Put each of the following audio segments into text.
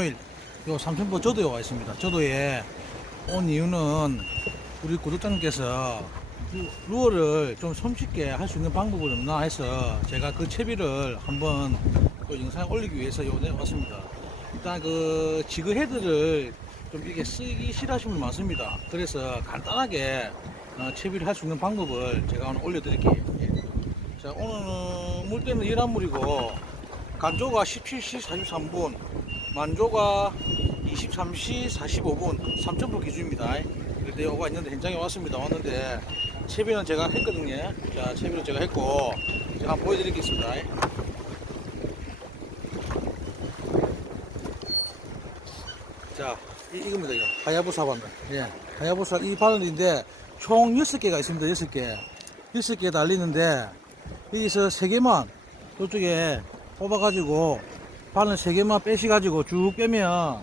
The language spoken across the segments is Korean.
금요일 요 삼천포 저도에 와 있습니다. 저도에 온 이유는 우리 구독자님께서 루어를 좀 손쉽게 할 수 있는 방법이 없나 해서 제가 그 채비를 한번 또 영상에 올리기 위해서 요번에 왔습니다. 일단 그 지그 헤드를 좀 이렇게 쓰기 싫어하시는 분 많습니다. 그래서 간단하게 채비를 할 수 있는 방법을 제가 오늘 올려드릴게요. 예. 자, 오늘은 물때는 11물이고 간조가 17시 43분, 만조가 23시 45분, 3,000분 기준입니다. 그런데 요거 있는데 현장에 왔는데 채비는 제가 했거든요. 자, 채비는 제가 했고 제가 한번 보여드리겠습니다. 자, 이겁니다. 이거 하야부사 바늘. 예, 하야부사 이 바늘인데 총 6개가 있습니다. 6개. 6개 달리는데 여기서 3개만 이쪽에 뽑아가지고 바늘 3개만 빼셔가지고 쭉 빼면,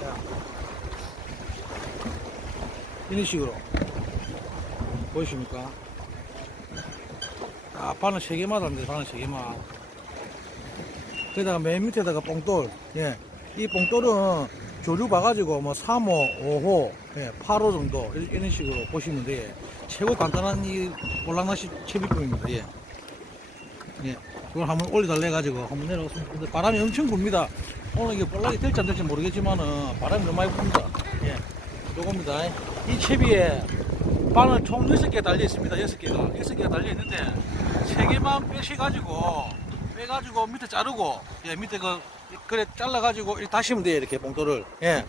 자, 이런 식으로 보이십니까? 아, 바늘 3개만 달는데 바늘 3개만. 거기다가 맨 밑에다가 뽕돌. 예, 이 뽕돌은 조류 봐가지고 뭐 3호, 5호, 예, 8호 정도 이런 식으로 보시면 돼요. 최고 간단한 이 욜락낚시 채비법입니다. 예. 예, 그걸 한번 올려달래 가지고 한번 내려갔습니다. 근데 바람이 엄청 붑니다. 오늘 이게 볼락이 될지 안 될지 모르겠지만은 바람이 너무 많이 붑니다. 예, 요겁니다. 이 채비에 바늘 총 6개 달려 있습니다. 6개가 달려 있는데 3개만 빼가지고 밑에 자르고, 예, 밑에 그래 잘라가지고 이렇게 다시면 돼요. 이렇게 봉돌을. 예,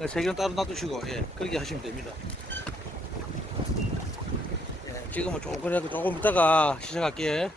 3개는 따로 놔두시고, 예, 그렇게 하시면 됩니다. 예, 지금은 조금 있다가 시작할게요.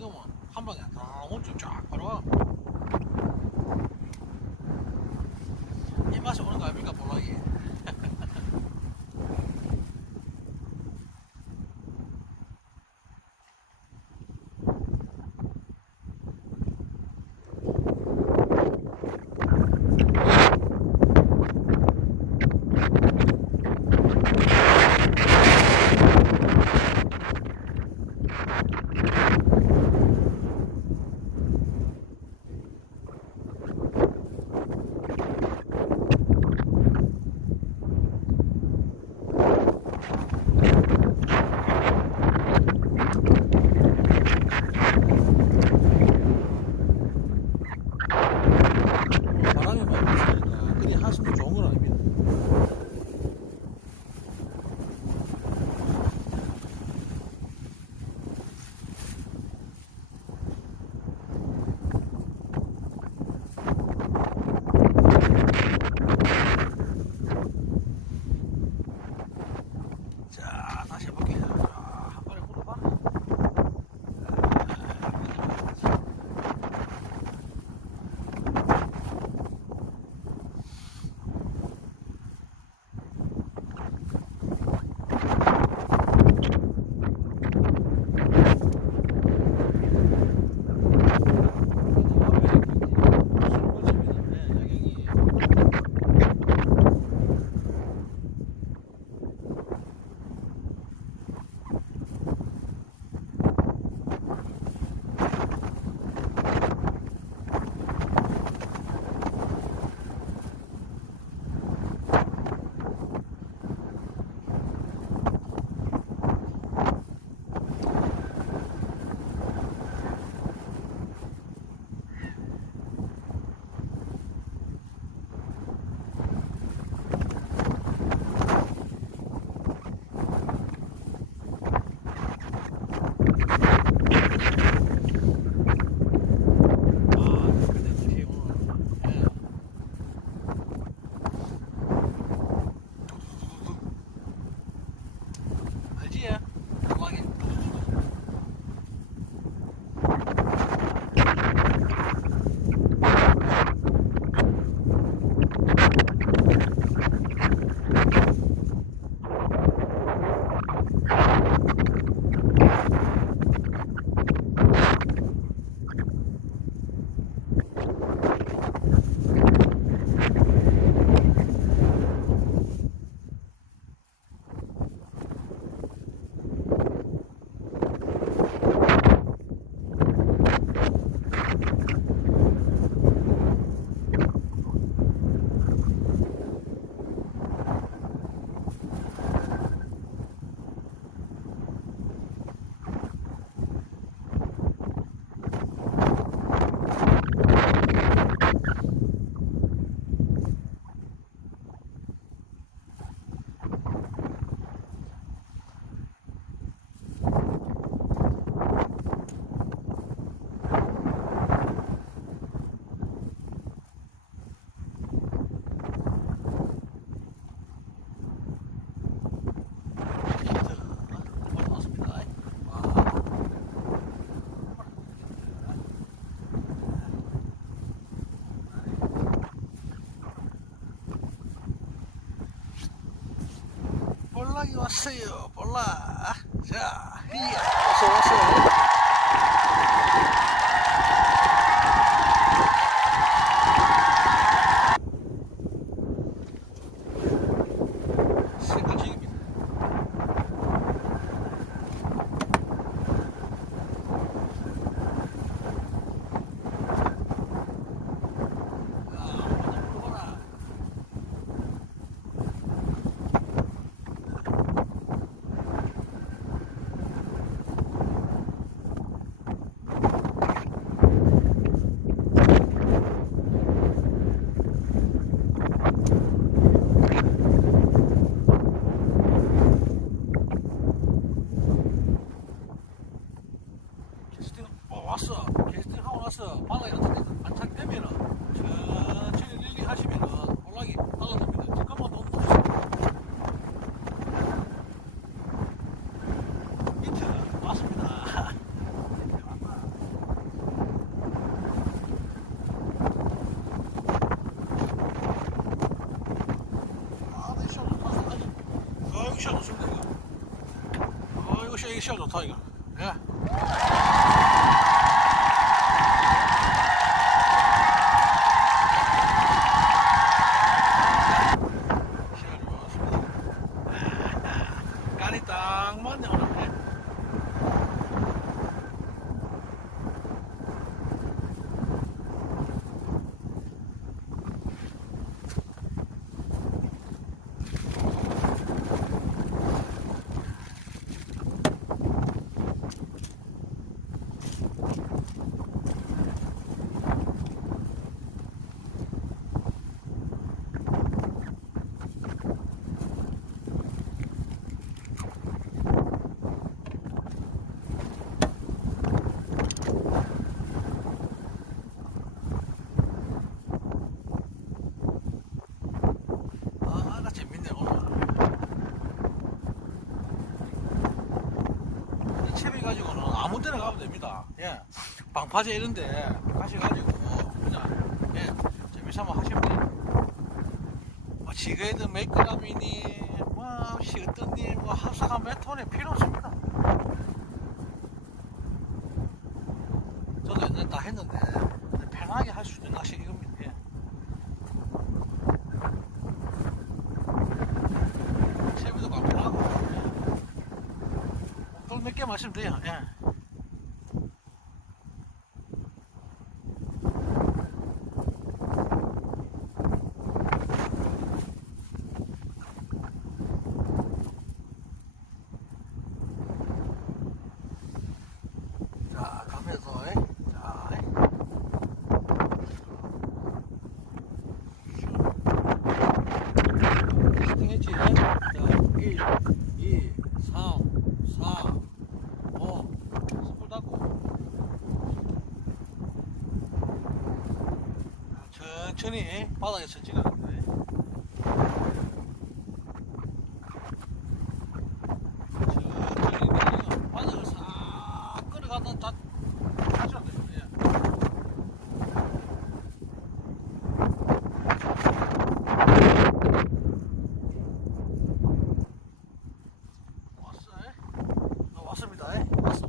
찍으면 한 방에 다 엄청 쫙 바로 이 맛이 오는 거 아닙니까 볼락이. 바람이 많이 있으니까 그리 하시면 좋은 건 아닙니다. 자, 다시 해볼게요. 한 발에 물어봐. 알지? 음악이. 볼락이 왔어요. 볼락. 자, 이야, 어서. 색깔적입니다. 왔어. 캐스팅하고 나서 바닥에 안착되면은 천천히 릴링 하시면은 볼락이 나가됩니다. 잠깐만 돈 넣으세요. 밑에 왔습니다. 밑에 왔다. 이게 시야 좋다 이거. 예. 시야 좋습니다. 간이 딱 맞네 오늘. 가지고는 아무 데나 가면 됩니다. 예. 방파제 이런데 가셔가지고 그냥 예. 재미삼아 하시면 돼요. 뭐 지그헤드 메이크업이니 뭐 시어떠니 뭐 합사가 몇 톤이 필요 없습니다. 저도 옛날에 다 했는데 편하게 할 수 있는 낚시 이겁니다. 예. 채비도 간편하고 또 몇 개 마시면 돼요. 예. 자, 가면서 자, 세팅했지. 자, 1, 2, 3, 4, 5, 스풀 닫고 천천히 바닥에 천천히 가는데 천천히 바닥을 싹 끌어가다 다 하시면 됩니다. 왔어? 왔습니다. 왔어.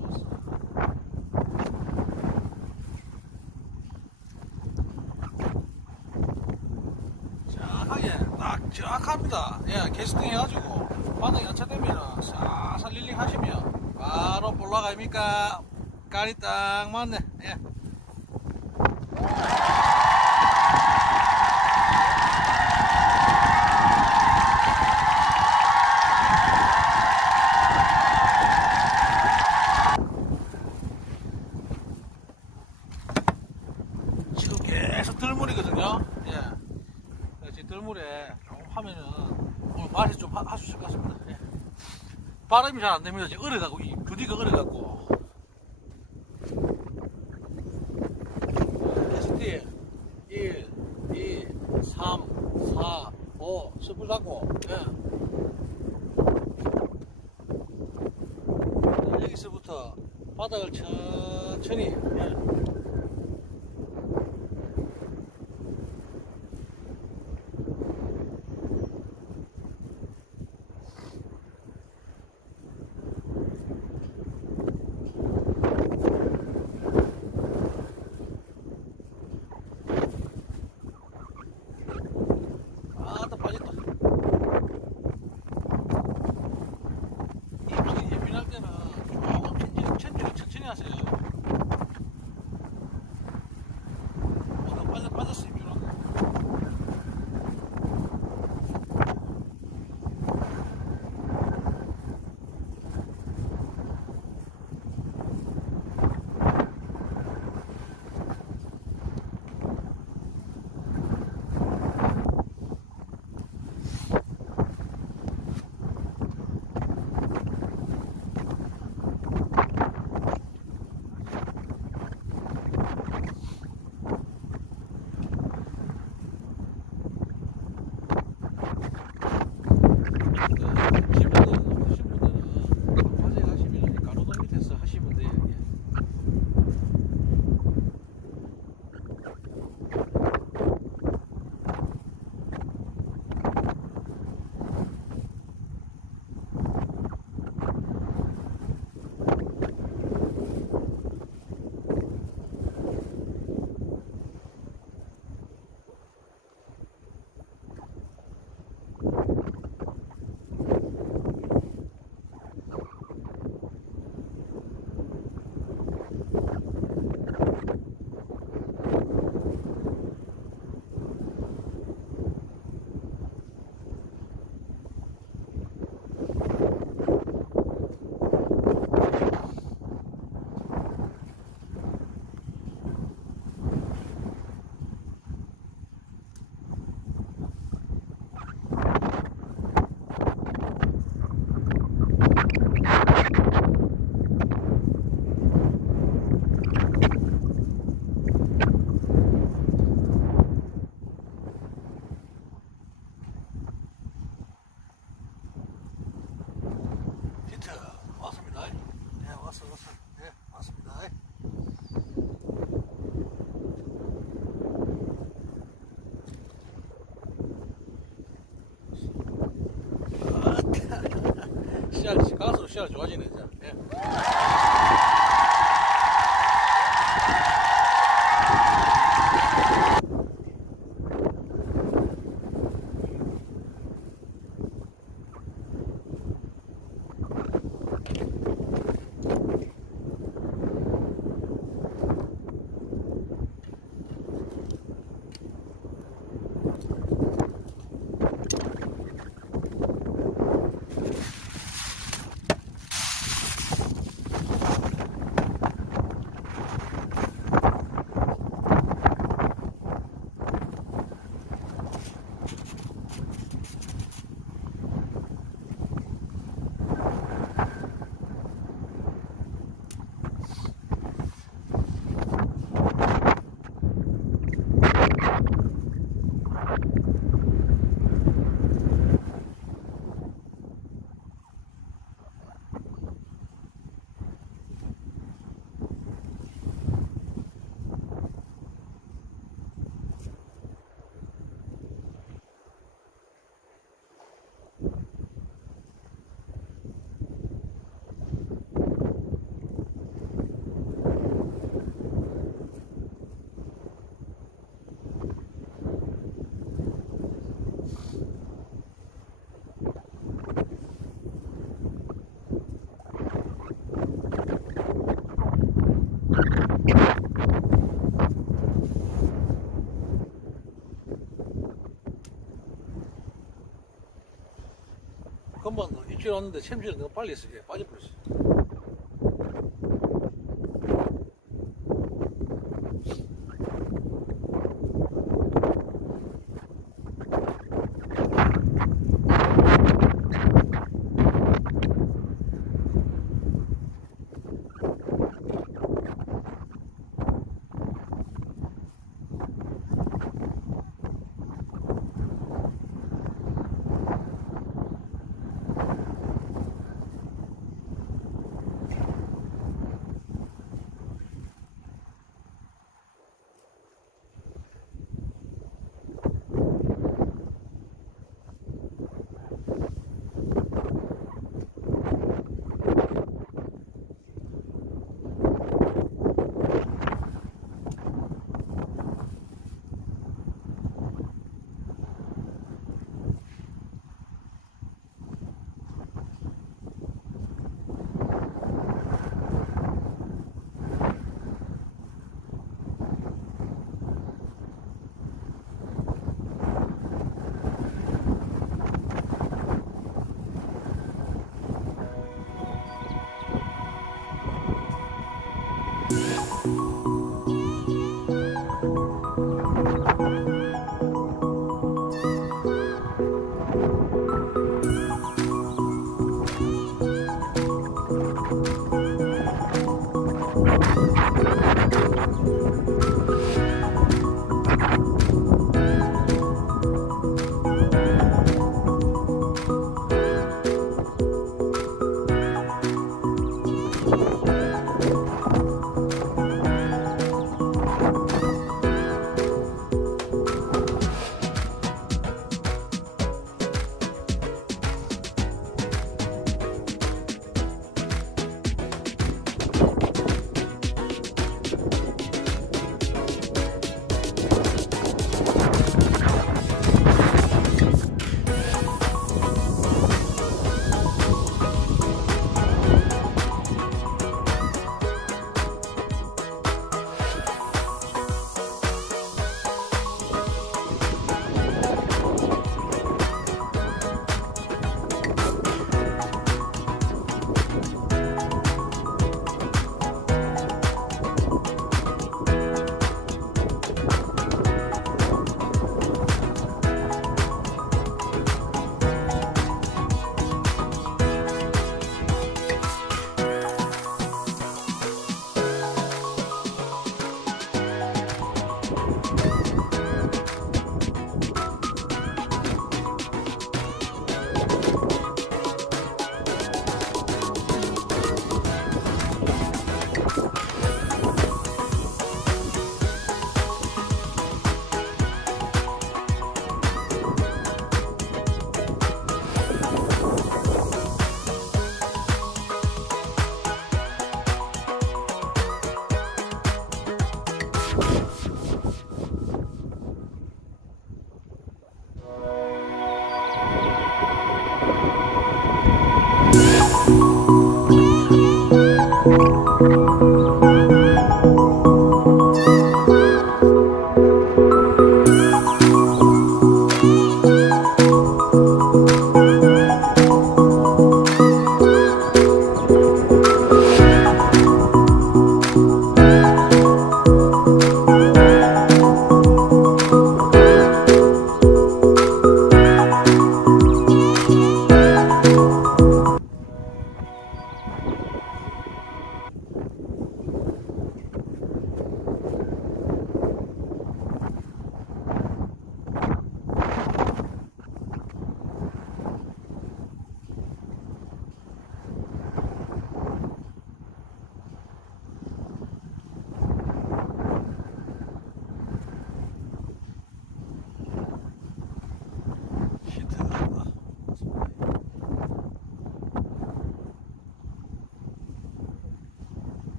정확하게 딱 정확합니다. 예, 캐스팅 해가지고 바닥이 안차되면 싹싹 릴링 하시면 바로 볼락 아닙니까? 깔이 딱 맞네. 예. 지금 계속 들물이거든요. 예. 지금 들물에 조금 하면은 오늘 맛이 좀 할 수 있을 것 같습니다. 예. 발음이 잘 안 됩니다. 지금 얼어가고, 이 부디가 얼어가고. 캐스팅 1, 2, 3, 4, 5 스풀 닫고. 예. 자, 여기서부터 바닥을 천천히. 예. 빠졌다. 예민할 때는 조금 천천히 하세요. 낚시가 좋아지네. 자, 예. 금방 입질 왔는데 챔질은 너무 빨리 했어. 빠져버렸어.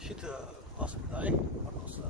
히트 왔습니다. 바로스.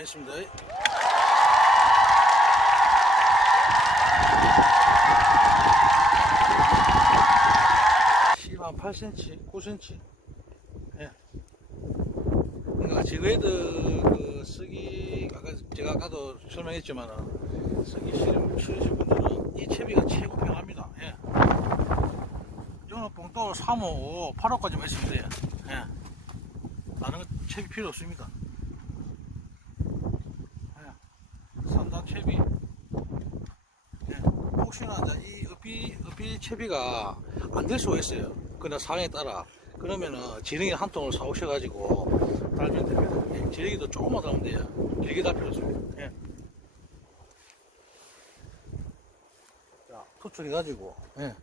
했습니다. 8cm, 9cm. 예. 그러니까 지그헤드 그 쓰기 제가 아까도 설명했지만은 쓰기 싫으신 분들은 이 채비가 최고 편합니다. 예. 이거는 봉돌 3호, 5, 8호까지만 있으면 돼요. 예. 다른 채비 필요 없습니다. 예. 3단 채비. 예. 혹시나 이 어피 채비가 안 될 수가 있어요. 그날 상황에 따라. 그러면은 지렁이 한 통을 사오셔가지고 달면 됩니다. 예. 지렁이도 조금만 달면 돼요. 길게 달 필요 없습니다. 예. 자, 투출해가지고, 예.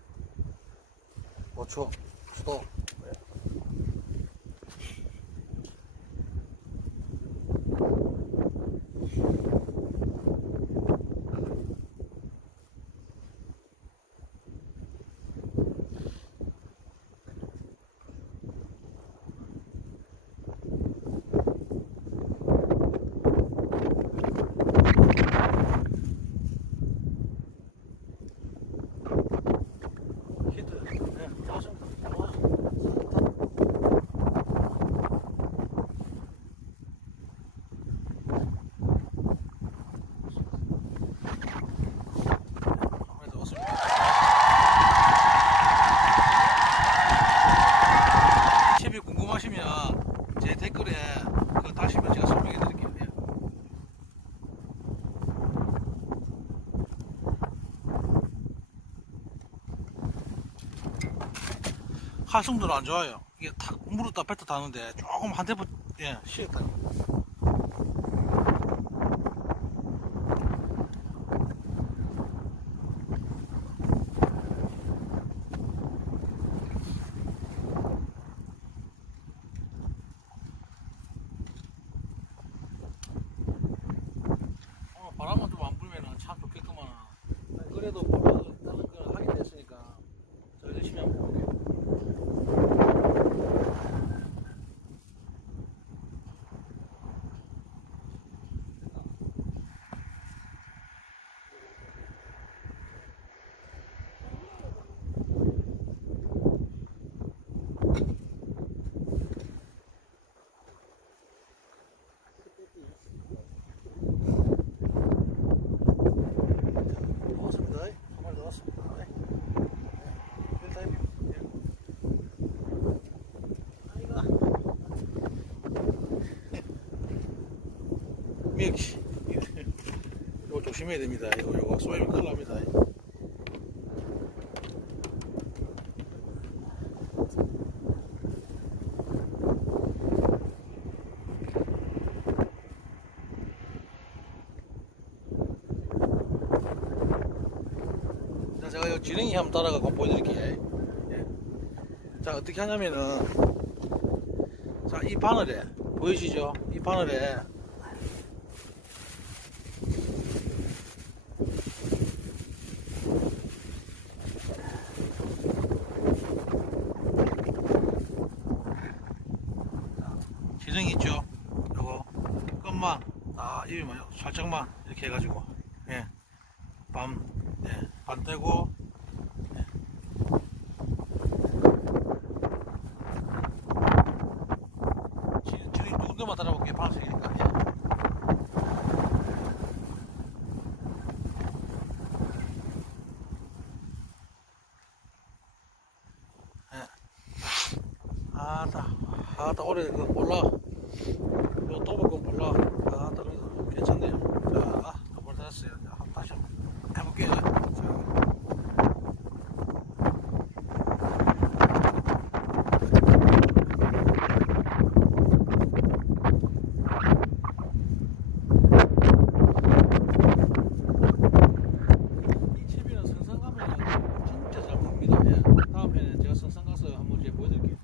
5초, 스톱. 예. 궁금하시면 제 댓글에 그 다시면 제가 설명해 드릴게요. 예. 하승도는 안 좋아요. 이게 탁 물었다 뺐다 다는데 조금 한 대부 예, 쉬었다. 바람만 좀 안 불면은 참 좋겠구만. 그래도 다른 걸 하게 됐으니까 저 열심히 한번 해볼게요. 미역시 이거 조심해야 됩니다. 이거 쏘이면 큰일 납니다. 자, 제가 이 지렁이 한번 따라가고 보여드릴게요. 예. 자, 어떻게 하냐면은, 자, 이 바늘에 보이시죠? 이 바늘에 지렁이 있죠? 요거 끝만 입에만 살짝만 이렇게 해가지고 예, 반 떼고 예. 지렁이 두 군데만 달아볼게요. 파란색이니까 예. 아따 오래 몰라. 이거 떠볼 건 몰라. 아따 그래도 괜찮네요. 자, 한번 됐어요. 다시 한번 해볼게요. 자. 이 채비는 선상 가면 진짜 잘 보입니다. 예. 다음에는 제가 선상 가서 한번 보여드릴게요.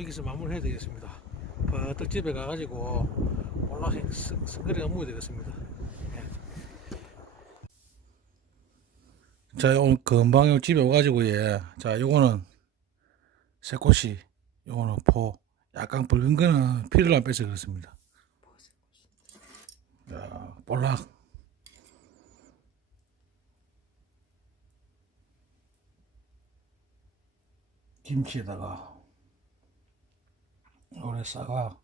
여기서 마무리 해야 되겠습니다. 떡집에 가가지고 올라서 스크래가 먹어야 되겠습니다. 예. 자, 오늘 금방 집에 오가지고, 예. 자, 요거는 새꼬시, 요거는 포. 약간 붉은 거는 피를 안 빼서 그렇습니다. 자, 볼락. 김치에다가 오래 싸가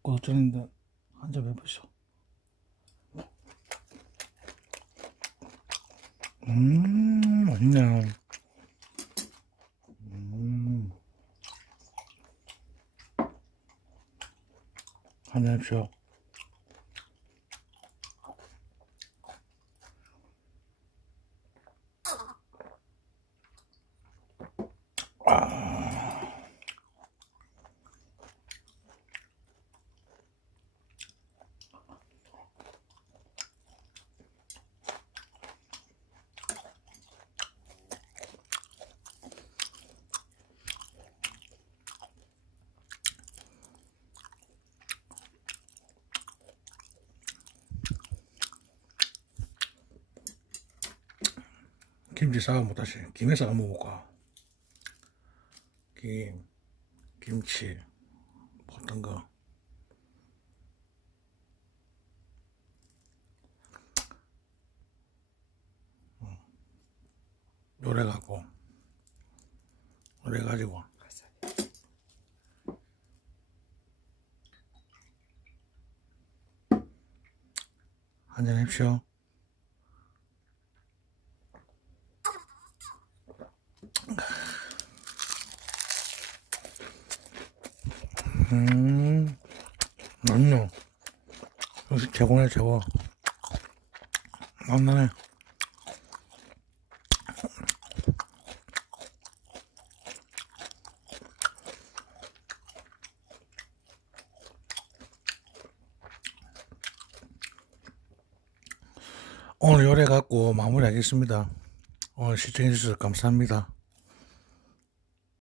고추장인데 한 잔 해보시오. 맛있네. 한 잔 해보시오. 김치 싸가 못다시 김에 싸가 먹을까? 김치 어떤 거 요래가지고 한잔 합시오. 맛있네. 역시 최고네, 최고. 맛나네. 오늘 요래 갖고 마무리하겠습니다. 오늘 시청해주셔서 감사합니다.